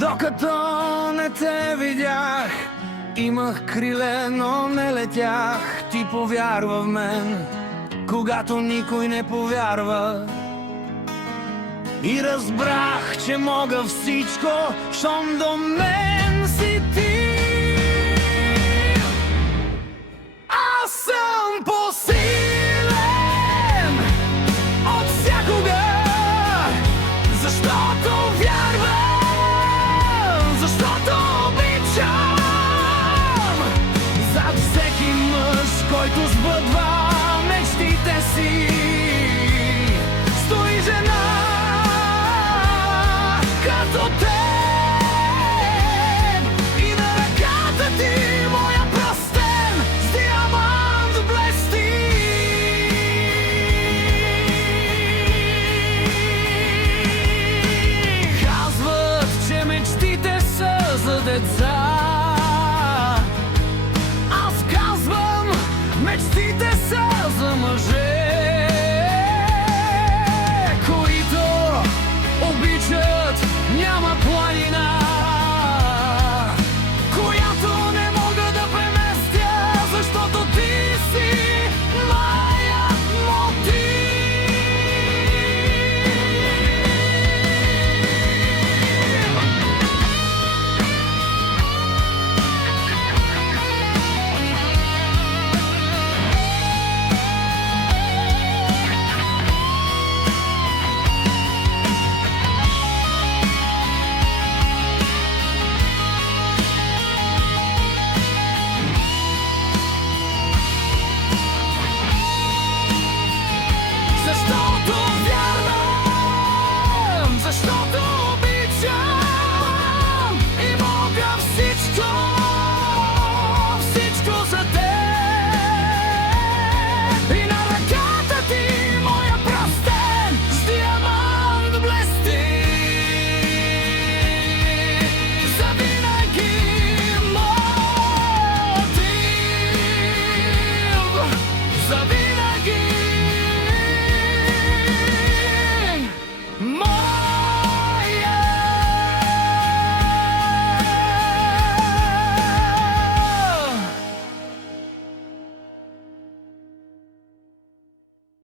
Докато не те видях, имах криле, но не летях. Ти повярва в мен, когато никой не повярва. И разбрах, че мога всичко, щом до мен си ти. Аз съм посилен от всякога, защото вярвам, защото обичам. Зад всеки мъж, който сбъдва мечтите си, стои жена като теб. И на ръката ти моя пръстен с диамант блести. Казват, че мечтите са за деца,